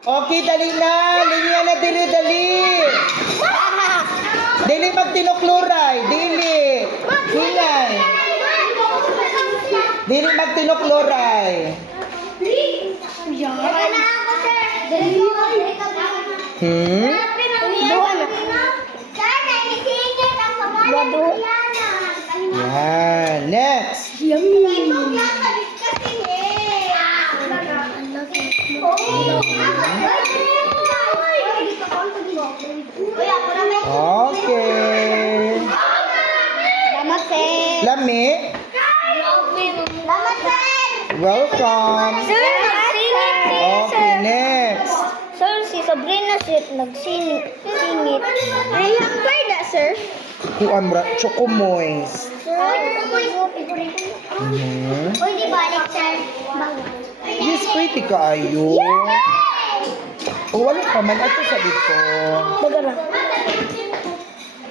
Okay, dali na. Linya na, dali. Dili magtinukluray. Dili. Hingay. Dili magtinukluray. Yan. Next. Okay. Lami. Welcome. Okay, next. Sir, si Sabrina nagsingit. Ay, hamper na, sir. Kuamra, Chocomoys. Uy, di balik, sir. Yes, pretty kaayo. O, wala pa man. Ato sa dito. Bagara.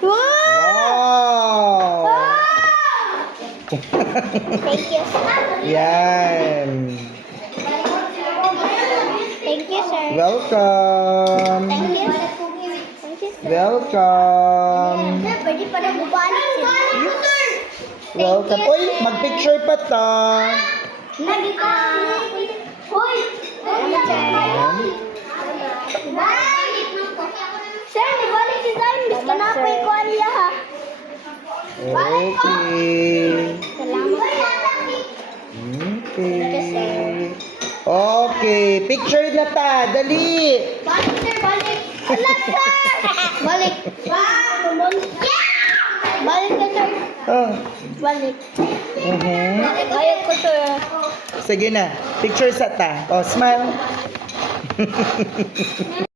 Wow! Thank you, sir. Yan. Thank you, sir. Welcome. Thank you, sir. Thank you, sir. Welcome. Sir, pwede pa na bubalik, sir. Welcome. Uy, mag-picture pa ta. Lagi ka. Hoy! Salamat, sir. Sir, nabalik si Zayne. Bis ka na ako yung kuwalya, ha? Okay. Salamat, sir. Okay. Okay. Picture na ta. Dali. Balik, sir, balik. Wala, sir. Balik. Balik ka, sir. Oh. Balik. Balik ko, sir. Sige na. Picture sa ta. Oh, smile.